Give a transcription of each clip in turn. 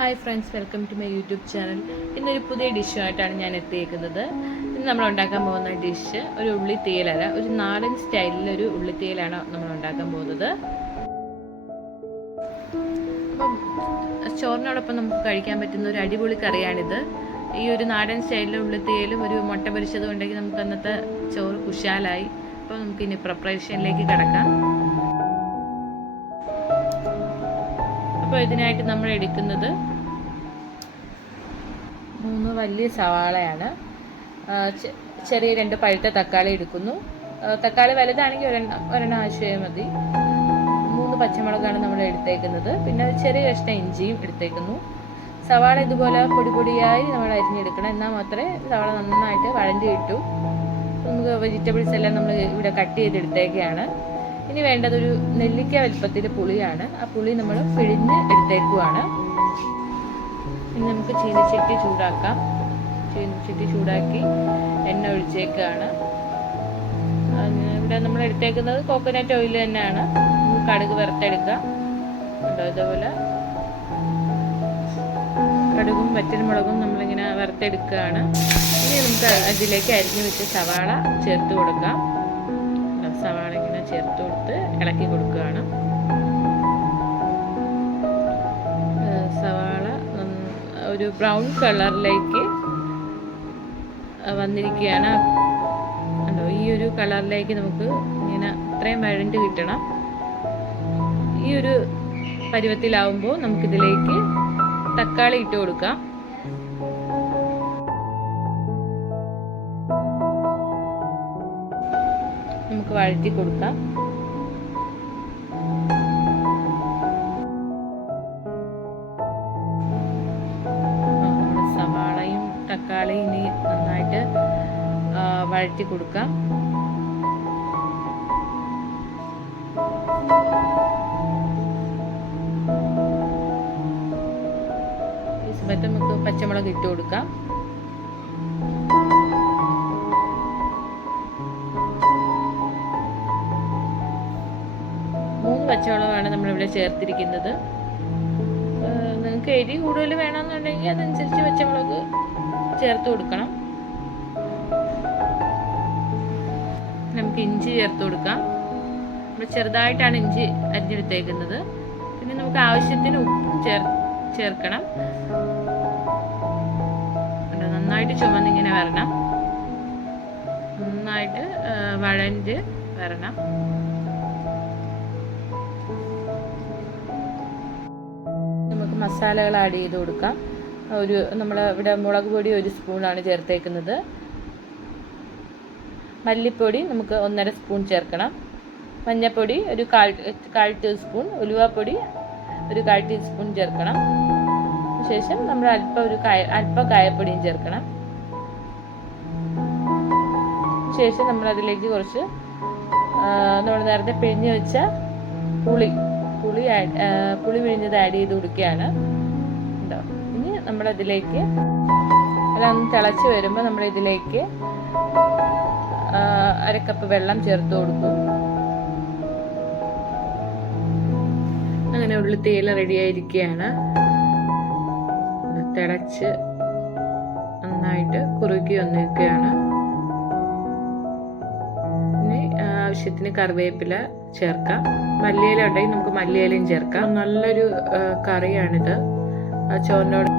Hi friends welcome to my YouTube channel ഇന്നൊരു പുതിയ ഡിഷുമായിട്ടാണ് ഞാൻ എത്തിയേക്കുന്നത്. ഇന്ന് നമ്മൾ ഉണ്ടാക്കാൻ പോകുന്ന ഡിഷ് ഒരു ഉള്ളി തീയലല്ല ഒരു നാടൻ സ്റ്റൈലിലൊരു ഉള്ളി തീയലാണ് നമ്മൾ ഉണ്ടാക്കാൻ പോകുന്നത്. ചോറിനോടൊപ്പം നമുക്ക് കഴിക്കാൻ പറ്റുന്ന ഒരു അടിപൊളി കറിയാണിത്. ഈ ഒരു നാടൻ സ്റ്റൈലിലെ തേലും ഒരു മുട്ട പൊരിച്ചതും ഉണ്ടെങ്കിൽ നമുക്ക് അന്നത്തെ ചോറ് കുശാലായി. അപ്പോൾ നമുക്കിനി പ്രിപ്പറേഷനിലേക്ക് കിടക്കാം. അപ്പോൾ ഇതിനായിട്ട് നമ്മൾ എടുക്കുന്നത് മൂന്ന് വലിയ സവാളയാണ്. ചെറിയ രണ്ട് പഴുത്ത തക്കാളി എടുക്കുന്നു. തക്കാളി വലുതാണെങ്കിൽ ഒരെണ്ണം ഒരെണ്ണം ആവശ്യം മതി. മൂന്ന് പച്ചമുളകാണ് നമ്മൾ എടുത്തേക്കുന്നത്. പിന്നെ ചെറിയ കഷ്ണം ഇഞ്ചിയും എടുത്തേക്കുന്നു. സവാള ഇതുപോലെ പൊടി പൊടിയായി നമ്മൾ അരിഞ്ഞെടുക്കണം. എന്നാൽ മാത്രമേ സവാള നന്നായിട്ട് വഴണ്ടി കിട്ടൂ നമുക്ക് വെജിറ്റബിൾസ് എല്ലാം നമ്മൾ ഇവിടെ കട്ട് ചെയ്തെടുത്തേക്കാണ്. ഇനി വേണ്ടത് ഒരു നെല്ലിക്ക വലുപ്പത്തിൽ പുളിയാണ്. ആ പുളി നമ്മൾ പിഴിഞ്ഞ് എടുത്തേക്കുവാണ്. ഇനി നമുക്ക് ചീനച്ചട്ടി ചൂടാക്കാം. ചീനച്ചട്ടി ചൂടാക്കി എണ്ണ ഒഴിച്ചേക്കാണ്. ഇവിടെ നമ്മൾ എടുത്തേക്കുന്നത് കോക്കനട്ട് ഓയിൽ തന്നെയാണ്. കടുക് വറുത്തെടുക്കാം. കേട്ടോ ഇതേപോലെ? കടുകും വറ്റൽമുളകും നമ്മളിങ്ങനെ വറുത്തെടുക്കുകയാണ്. ഇനി നമുക്ക് അതിലേക്ക് അരിഞ്ഞു വെച്ച സവാള ചേർത്ത് കൊടുക്കാം. സവാള ഇങ്ങനെ ചേർത്ത് കൊടുത്ത് ഇളക്കി കൊടുക്കുകയാണ്. സവാള ഒരു ബ്രൗൺ കളറിലേക്ക് വന്നിരിക്കുകയാണ്. കണ്ടോ ഈ ഒരു കളറിലേക്ക് നമുക്ക് ഇങ്ങനെ ഇത്രയും വഴണ്ട് കിട്ടണം. ഈ ഒരു പരുവത്തിലാവുമ്പോൾ നമുക്കിതിലേക്ക് തക്കാളി ഇട്ട് കൊടുക്കാം. നമുക്ക് വഴറ്റി കൊടുക്കാം. സവാളയും തക്കാളിയും ഇനി നന്നായിട്ട് വഴറ്റി കൊടുക്കാം. സമയത്ത് നമുക്ക് പച്ചമുളക് ഇട്ട് കൊടുക്കാം. പച്ചമുളകാണ് നമ്മളിവിടെ ചേർത്തിരിക്കുന്നത്. നിങ്ങൾക്ക് എരി കൂടുതൽ വേണമെന്നുണ്ടെങ്കിൽ അതനുസരിച്ച് പച്ചമുളക് ചേർത്ത് കൊടുക്കണം. നമുക്ക് ഇഞ്ചി ചേർത്ത് കൊടുക്കാം. നമ്മൾ ചെറുതായിട്ടാണ് ഇഞ്ചി അരിഞ്ഞെടുത്തേക്കുന്നത്. പിന്നെ നമുക്ക് ആവശ്യത്തിന് ഉപ്പും ചേർ ചേർക്കണം. നന്നായിട്ട് ചുമന്നിങ്ങനെ വരണം. നന്നായിട്ട് വഴഞ്ഞ് വരണം. നമുക്ക് മസാലകൾ ആഡ് ചെയ്ത് കൊടുക്കാം. ഒരു നമ്മൾ ഇവിടെ മുളക് പൊടി ഒരു സ്പൂണാണ് ചേർത്തേക്കുന്നത്. മല്ലിപ്പൊടി നമുക്ക് ഒന്നര സ്പൂൺ ചേർക്കണം. മഞ്ഞൾപ്പൊടി ഒരു കാൽ കാൽ ടീസ്പൂൺ ഉലുവപ്പൊടി ഒരു കാൽ ടീസ്പൂൺ ചേർക്കണം. ശേഷം നമ്മൾ അല്പം ഒരു കായ അല്പം കായപ്പൊടിയും ചേർക്കണം. ശേഷം നമ്മൾ അതിലേക്ക് കുറച്ച് നമ്മൾ നേരത്തെ പിഴിഞ്ഞ് വെച്ച പുളി പുളി പുളി പിഴിഞ്ഞത് ആഡ് ചെയ്ത് കൊടുക്കുകയാണ്. ഉണ്ടോ ഇനി നമ്മളതിലേക്ക് എല്ലാം ഒന്ന് തിളച്ച് വരുമ്പോൾ ഇതിലേക്ക് അരക്കപ്പ് വെള്ളം ചേർത്ത് കൊടുക്കും. അങ്ങനെ ഉള്ളിത്തേയില റെഡി ആയിരിക്കുകയാണ്. തിളച്ച് നന്നായിട്ട് കുറുക്കി വന്നിരിക്കുകയാണ് ആവശ്യത്തിന് കറിവേപ്പില ചേർക്കാം. മല്ലിയില ഉണ്ടെങ്കിൽ നമുക്ക് മല്ലിയിലയും ചേർക്കാം. നല്ലൊരു കറിയാണിത്. ചോറിനോട്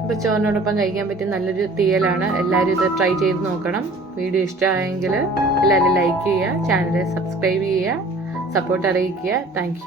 അപ്പോൾ ചോറിനോടൊപ്പം കഴിക്കാൻ പറ്റിയ നല്ലൊരു തീയലാണ്. എല്ലാവരും ഇത് ട്രൈ ചെയ്ത് നോക്കണം. വീഡിയോ ഇഷ്ടമായെങ്കിൽ എല്ലാവരും ലൈക്ക് ചെയ്യുക ചാനൽ സബ്സ്ക്രൈബ് ചെയ്യുക സപ്പോർട്ട് അറിയിക്കുക. താങ്ക്